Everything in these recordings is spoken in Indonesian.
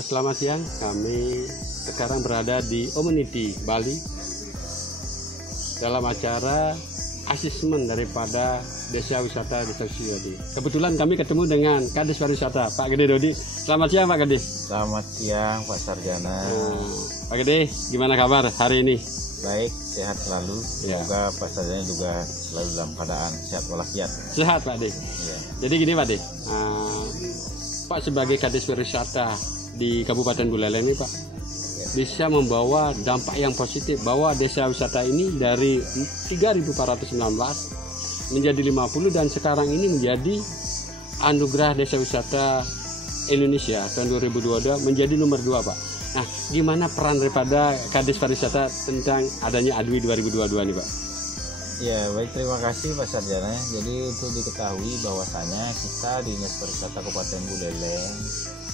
Selamat siang, kami sekarang berada di Omeniti, Bali dalam acara asesmen daripada Desa Wisata Desa Sudadi. Kebetulan kami ketemu dengan Kadis Pariwisata, Pak Gede Dodi. Selamat siang Pak Gede. Selamat siang Pak Sarjana. Pak Gede, gimana kabar hari ini? Baik, sehat selalu. Semoga Pak Sarjana juga selalu dalam keadaan sehat walafiat. Sehat Pak De. Ya. Jadi gini Pak De, Pak sebagai Kadis Pariwisata di Kabupaten Buleleng ini Pak, bisa membawa dampak yang positif bahwa desa wisata ini dari 3.419 menjadi 50 dan sekarang ini menjadi anugerah desa wisata Indonesia tahun 2022 menjadi nomor 2 Pak. Nah, gimana peran daripada Kadis Pariwisata tentang adanya ADWI 2022 nih Pak? Ya, baik, terima kasih Pak Sarjana. Jadi untuk diketahui bahwasanya kita di Dinas Pariwisata Kabupaten Buleleng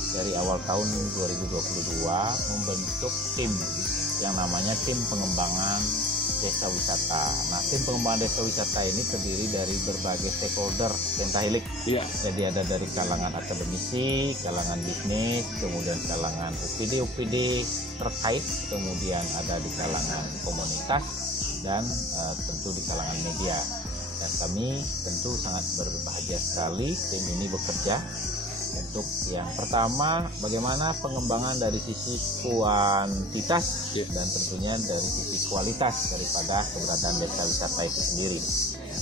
dari awal tahun 2022 membentuk tim yang namanya tim pengembangan desa wisata. Nah, tim pengembangan desa wisata ini terdiri dari berbagai stakeholder pentahilik. Iya. Jadi ada dari kalangan akademisi, kalangan bisnis, kemudian kalangan UPD terkait, kemudian ada di kalangan komunitas dan tentu di kalangan media. Dan kami tentu sangat berbahagia sekali tim ini bekerja untuk yang pertama bagaimana pengembangan dari sisi kuantitas dan tentunya dari sisi kualitas daripada keberadaan desa wisata itu sendiri.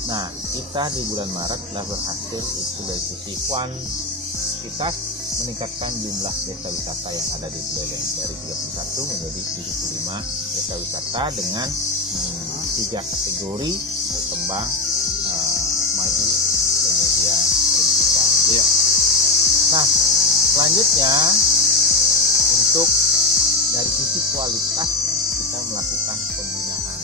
Nah, kita di bulan Maret telah berhasil itu dari sisi kuantitas meningkatkan jumlah desa wisata yang ada di Buleleng dari 31 menjadi 75 desa wisata dengan 3 kategori berkembang, maju, kemudian pendidikan. Iya. Nah, selanjutnya untuk dari sisi kualitas kita melakukan pembinaan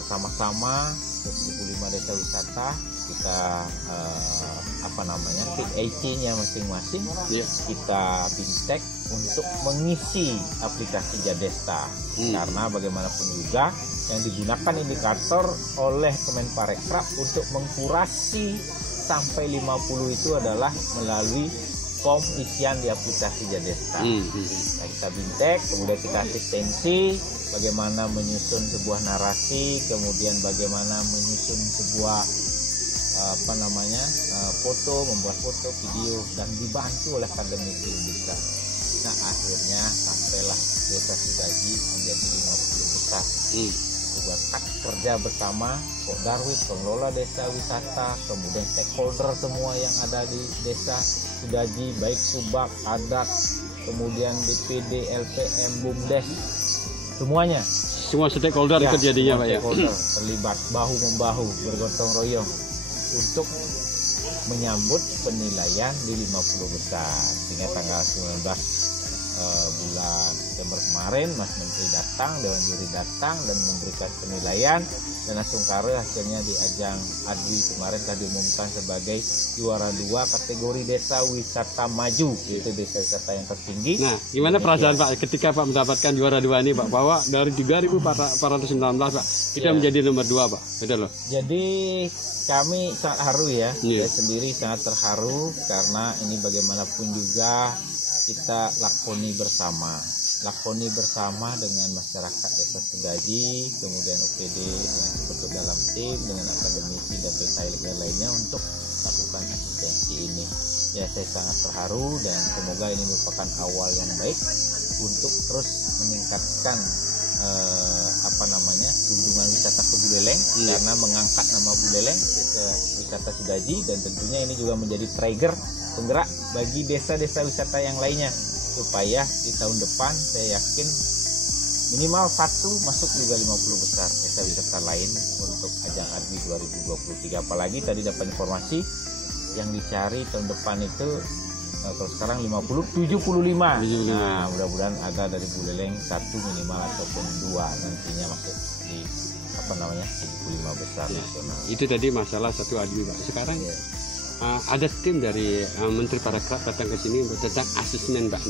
bersama-sama 75 desa wisata. Kita PAC-nya masing-masing kita bintek untuk mengisi aplikasi Jadesta karena bagaimanapun juga yang digunakan indikator oleh Kemenparekraf untuk mengkurasi sampai 50 itu adalah melalui form isian di aplikasi Jadesta. Nah, kita bintek, kemudian kita asistensi bagaimana menyusun sebuah narasi, kemudian bagaimana menyusun sebuah foto, membuat foto, video, dan dibantu oleh akademisi Undika. Nah, akhirnya sampailah Desa Sudadi menjadi 50 besar. Sebuah kerja bersama Darwis, pengelola desa wisata, kemudian stakeholder semua yang ada di Desa Sudadi, baik Subak, Adat, kemudian BPD, LPM, BUMDes, semuanya. Semua stakeholder ikut jadinya Pak ya? Stakeholder terlibat bahu-membahu, bergotong royong untuk menyambut penilaian di 50 besar. Sehingga tanggal 19 bulan Desember kemarin Mas Menteri datang, Dewan Juri datang dan memberikan penilaian, dan langsung kare hasilnya di ajang ADWI kemarin telah diumumkan sebagai juara 2 kategori desa wisata maju, yaitu desa wisata yang tertinggi. Nah, gimana perasaan Pak ketika Pak mendapatkan juara 2 ini Pak, bahwa dari 3.419 Pak kita menjadi nomor 2 Pak, betul loh? Jadi kami sangat haru ya, saya sendiri sangat terharu karena ini bagaimanapun juga kita lakoni bersama dengan masyarakat Desa Sudadi, kemudian OPD yang terbentuk dalam tim dengan akademisi dan pentahilik lainnya untuk lakukan asistensi ini. Ya, saya sangat terharu dan semoga ini merupakan awal yang baik untuk terus meningkatkan kunjungan wisata ke Buleleng karena mengangkat nama Buleleng ke wisata Sudadi, dan tentunya ini juga menjadi trigger penggerak bagi desa-desa wisata yang lainnya supaya di tahun depan saya yakin minimal 1 masuk juga 50 besar desa wisata lain untuk ajang ADWI 2023. Apalagi tadi dapat informasi yang dicari tahun depan itu kalau sekarang 75. Nah, mudah-mudahan ada dari Buleleng 1 minimal ataupun 2 nantinya masuk di 75 besar nasional. Itu tadi masalah satu ADWI Pak. Sekarang ada tim dari Menteri Parekraf datang ke sini untuk tentang asesmen Pak.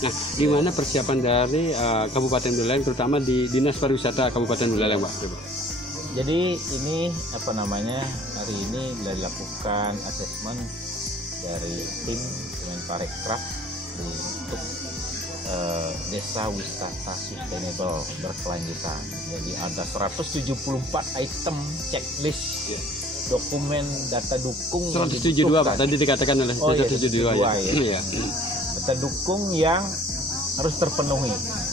Nah, di mana persiapan dari Kabupaten Buleleng, terutama di Dinas Pariwisata Kabupaten Buleleng Pak? Jadi ini hari ini bila dilakukan asesmen dari tim Kemenparekraf untuk desa wisata sustainable berkelanjutan. Jadi ada 174 item checklist dokumen data dukung 172 Pak tadi dikatakan oleh 172 ya. Iya. Data dukung yang harus terpenuhi.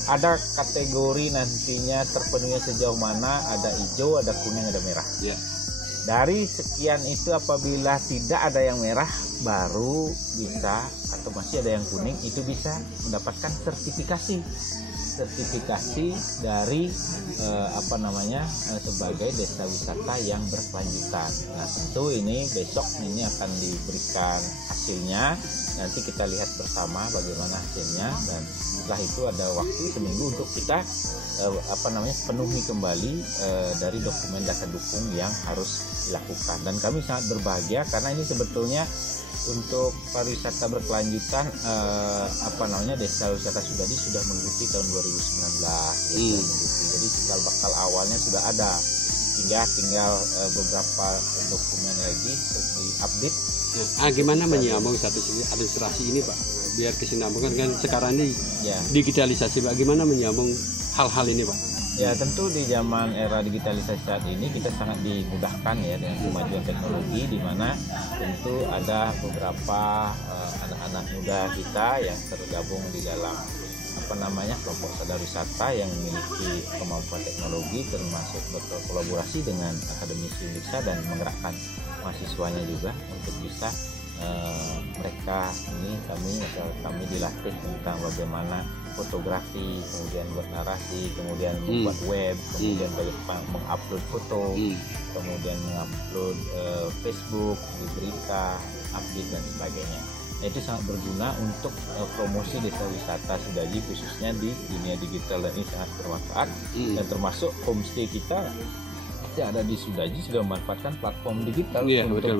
Ada kategori nantinya terpenuhi sejauh mana, ada hijau, ada kuning, ada merah. Ya. Dari sekian itu apabila tidak ada yang merah baru bisa, atau masih ada yang kuning, itu bisa mendapatkan sertifikasi dari sebagai desa wisata yang berkelanjutan. Nah tentu ini besok ini akan diberikan hasilnya, nanti kita lihat bersama bagaimana hasilnya, dan setelah itu ada waktu seminggu untuk kita penuhi kembali dari dokumen data dukung yang harus dilakukan. Dan kami sangat berbahagia karena ini sebetulnya untuk pariwisata berkelanjutan desa wisata Sudadi sudah mengikuti tahun 2019 jadi cikal bakal awalnya sudah ada, tinggal beberapa dokumen lagi diupdate. Gimana menyambung satu sisi administrasi ini Pak biar kesinambungan kan sekarang ini digitalisasi Pak, gimana menyambung hal-hal ini Pak? Ya tentu di zaman era digitalisasi saat ini kita sangat dimudahkan ya dengan kemajuan teknologi, di mana tentu ada beberapa anak-anak muda kita yang tergabung di dalam kelompok sadar wisata yang memiliki kemampuan teknologi, termasuk berkolaborasi dengan akademisi Indonesia dan menggerakkan mahasiswanya juga untuk bisa kami dilatih tentang bagaimana fotografi, kemudian buat narasi, kemudian membuat web, kemudian bagaimana mengupload foto, kemudian mengupload Facebook, di berita, update dan sebagainya. Nah, itu sangat berguna untuk promosi desa wisata Sudadi khususnya di dunia digital, dan ini sangat bermanfaat. Dan termasuk homestay kita yang ada di Sudadi sudah memanfaatkan platform digital untuk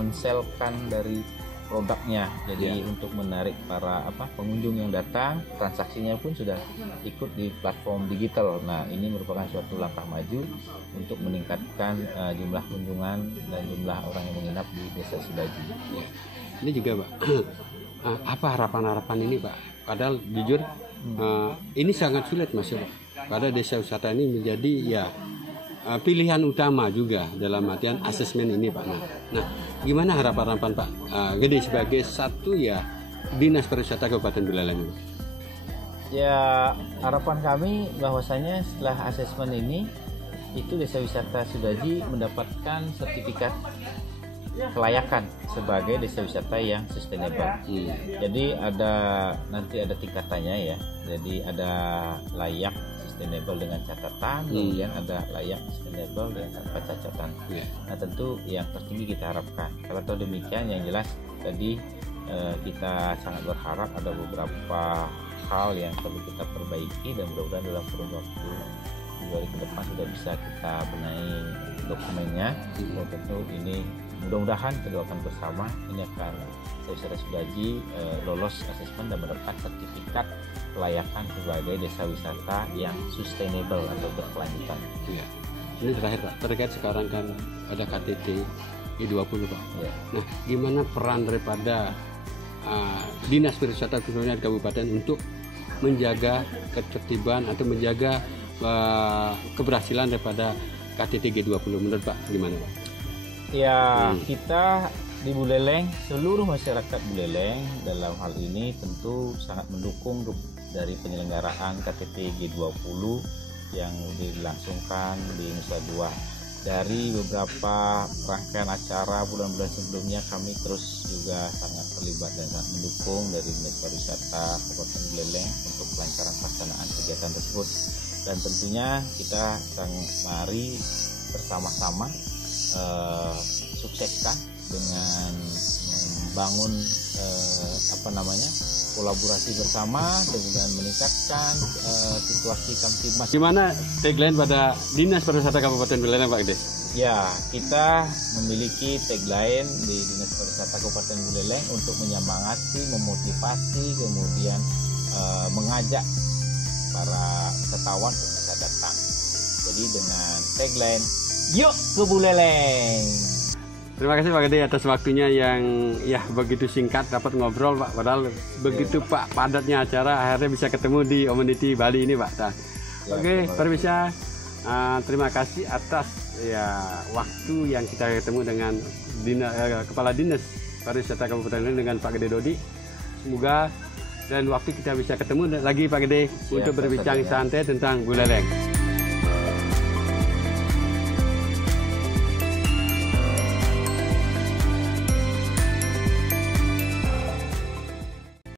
menselkan dari produknya. Jadi untuk menarik para pengunjung yang datang, transaksinya pun sudah ikut di platform digital. Nah ini merupakan suatu langkah maju untuk meningkatkan jumlah kunjungan dan jumlah orang yang menginap di desa Sudadi. Ini juga Pak, apa harapan-harapan ini Pak? Padahal jujur ini sangat sulit Mas Pak. Pada desa wisata ini menjadi pilihan utama juga dalam artian asesmen ini Pak. Nah, gimana harapan-harapan Pak Gede sebagai satu Dinas Pariwisata Kabupaten Buleleng ini? Ya harapan kami bahwasanya setelah asesmen ini itu desa wisata Sudadi mendapatkan sertifikat kelayakan sebagai desa wisata yang sustainable. Jadi nanti ada tingkatannya ya. Jadi ada layak sustainable dengan catatan, kemudian ada layak sustainable dengan tanpa catatan. Nah tentu yang tertinggi kita harapkan. Kalau tahu demikian, yang jelas tadi kita sangat berharap ada beberapa hal yang perlu kita perbaiki, dan mudah-mudahan dalam kurun waktu 2 hari ke depan sudah bisa kita benahi dokumennya. Dan tentu ini mudah-mudahan kita doakan bersama ini akan desa Sudadi lolos asesmen dan mendapat sertifikat kelayakan sebagai desa wisata yang sustainable atau berkelanjutan. Ini terakhir Pak, terkait sekarang kan ada KTT G20 Pak. Nah gimana peran daripada Dinas Pariwisata khususnya di Kabupaten untuk menjaga ketertiban atau menjaga keberhasilan daripada KTT G20 menurut Pak gimana Pak? Kita di Buleleng, seluruh masyarakat Buleleng dalam hal ini tentu sangat mendukung dari penyelenggaraan KTT G20 yang dilangsungkan di Nusa Dua. Dari beberapa rangkaian acara bulan-bulan sebelumnya kami terus juga sangat terlibat dan sangat mendukung dari Dinas Pariwisata Kabupaten Buleleng untuk kelancaran pelaksanaan kegiatan tersebut. Dan tentunya kita mari bersama-sama sukseskan dengan membangun kolaborasi bersama dengan meningkatkan situasi Kamtibmas. Gimana tagline pada Dinas Pariwisata Kabupaten Buleleng Pak Gede? Ya, kita memiliki tagline di Dinas Pariwisata Kabupaten Buleleng untuk menyemangati, memotivasi, kemudian mengajak para wisatawan untuk bisa datang. Jadi dengan tagline, yuk ke Buleleng. Terima kasih Pak Gede atas waktunya yang ya begitu singkat dapat ngobrol Pak. Padahal begitu Pak padatnya acara akhirnya bisa ketemu di Omenity Bali ini Pak. Nah, oke, permisi. Terima kasih atas ya waktu yang kita ketemu dengan Kepala Dinas Pariwisata Kabupaten Buleleng dengan Pak Gede Dodi. Semoga dan waktu kita bisa ketemu lagi Pak Gede untuk berbincang santai tentang Buleleng.